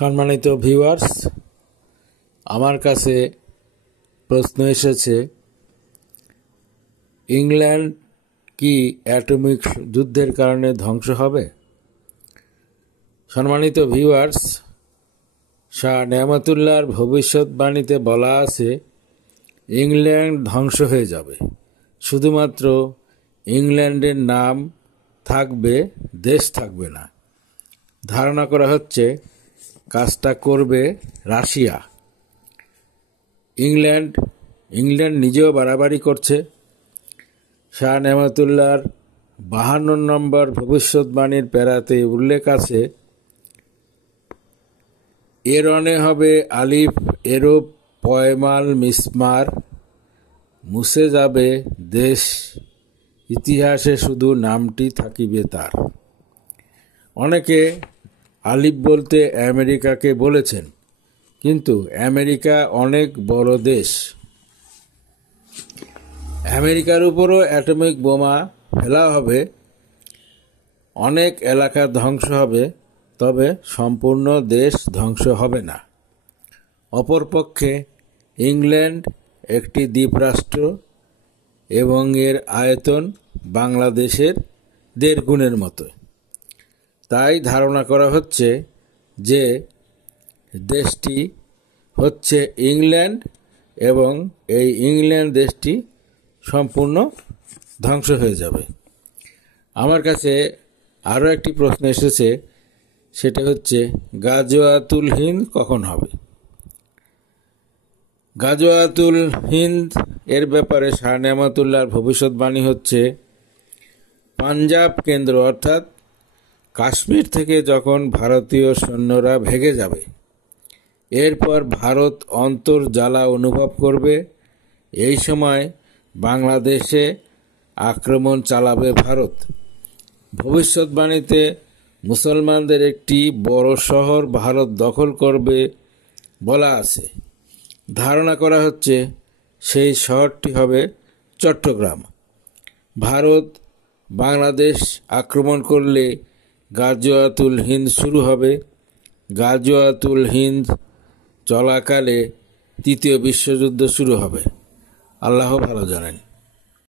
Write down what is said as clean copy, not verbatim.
সম্মানিত ভিউয়ার্স, আমার কাছে প্রশ্ন এসেছে, ইংল্যান্ড কি অ্যাটমিক যুদ্ধের কারণে ধ্বংস হবে? সম্মানিত ভিউয়ার্স, শাহ নেয়ামতুল্লাহর ভবিষ্যৎবাণীতে বলা আছে ইংল্যান্ড ধ্বংস হয়ে যাবে, শুধুমাত্র ইংল্যান্ডের নাম থাকবে, দেশ থাকবে না। ধারণা করা হচ্ছে কাজটা করবে রাশিয়া। ইংল্যান্ড নিজেও বাড়াবাড়ি করছে। শাহ নেয়ামতুল্লাহর 52 নম্বর ভবিষ্যৎবাণীর প্যারাতে উল্লেখ আছে, এরনে হবে আলিফ এরূপ পয়মাল মিসমার, মুছে যাবে দেশ, ইতিহাসে শুধু নামটি থাকিবে তার। অনেকে আলিফ বলতে আমেরিকাকে বলেছেন, কিন্তু আমেরিকা অনেক বড় দেশ। আমেরিকার উপরও অ্যাটমিক বোমা ফেলা হবে, অনেক এলাকা ধ্বংস হবে, তবে সম্পূর্ণ দেশ ধ্বংস হবে না। অপরপক্ষে ইংল্যান্ড একটি দ্বীপরাষ্ট্র এবং এর আয়তন বাংলাদেশের 1.5 গুণের মতো। তাই ধারণা করা হচ্ছে যে দেশটি হচ্ছে ইংল্যান্ড এবং এই ইংল্যান্ড দেশটি সম্পূর্ণ ধ্বংস হয়ে যাবে। আমার কাছে আরও একটি প্রশ্ন এসেছে, সেটা হচ্ছে গাজওয়াতুল হিন্দ কখন হবে? গাজওয়াতুল হিন্দ এর ব্যাপারে শাহ নেয়ামতুল্লাহর ভবিষ্যৎবাণী হচ্ছে, পাঞ্জাব কেন্দ্র অর্থাৎ কাশ্মীর থেকে যখন ভারতীয় সৈন্যরা ভেগে যাবে, এরপর ভারত অন্তর্জ্বালা অনুভব করবে। এই সময় বাংলাদেশে আক্রমণ চালাবে ভারত। ভবিষ্যৎবাণীতে মুসলমানদের একটি বড় শহর ভারত দখল করবে বলা আছে। ধারণা করা হচ্ছে সেই শহরটি হবে চট্টগ্রাম। ভারত বাংলাদেশ আক্রমণ করলে গাজওয়াতুল হিন্দ শুরু হবে। গাজওয়াতুল হিন্দ চলাকালে 3য় বিশ্বযুদ্ধ শুরু হবে। আল্লাহ ভালো জানেন।